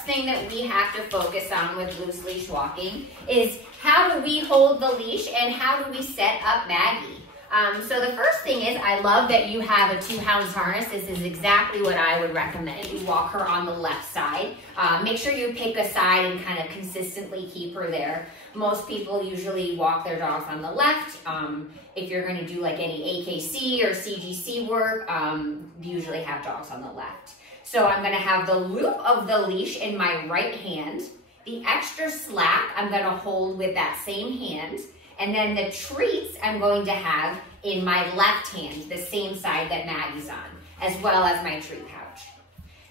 first thing that we have to focus on with loose leash walking is how do we hold the leash and how do we set up Maggie? So the first thing is, I love that you have a 2-ounce harness. This is exactly what I would recommend. You walk her on the left side. Make sure you pick a side and kind of consistently keep her there. Most people usually walk their dogs on the left. If you're going to do like any AKC or CGC work, you usually have dogs on the left. So I'm going to have the loop of the leash in my right hand. The extra slack I'm going to hold with that same hand. And then the treats I'm going to have in my left hand, the same side that Maggie's on, as well as my treat pouch.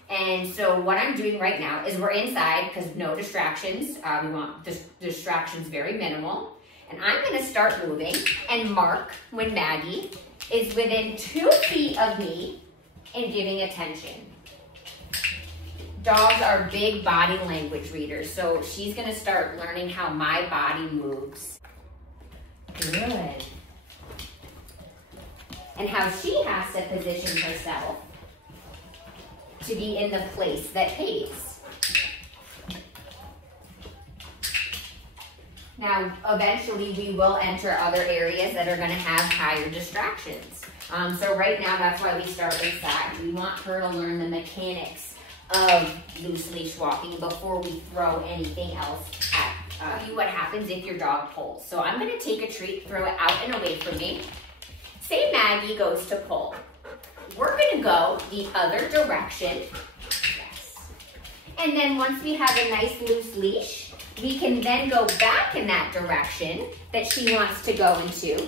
And so what I'm doing right now is we're inside because no distractions. We want distractions very minimal. And I'm going to start moving and mark when Maggie is within 2 feet of me and giving attention. Dogs are big body language readers, so she's going to start learning how my body moves. Good. And how she has to position herself to be in the place that pays. Now, eventually we will enter other areas that are going to have higher distractions. So right now, that's why we start inside. We want her to learn the mechanics of loose leash walking before we throw anything else at you what happens if your dog pulls. So I'm going to take a treat, throw it out and away from me. Say Maggie goes to pull. We're going to go the other direction. Yes. And then once we have a nice loose leash, we can then go back in that direction that she wants to go into,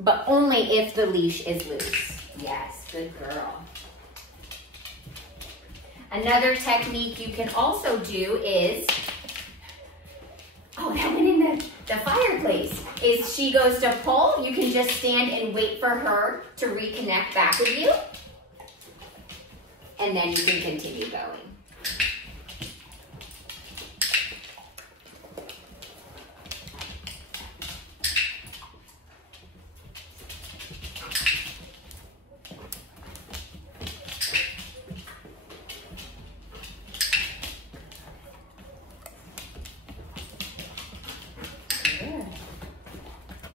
but only if the leash is loose. Yes, good girl. Another technique you can also do is, oh, that went in the fireplace, is she goes to pull, you can just stand and wait for her to reconnect back with you, and then you can continue going.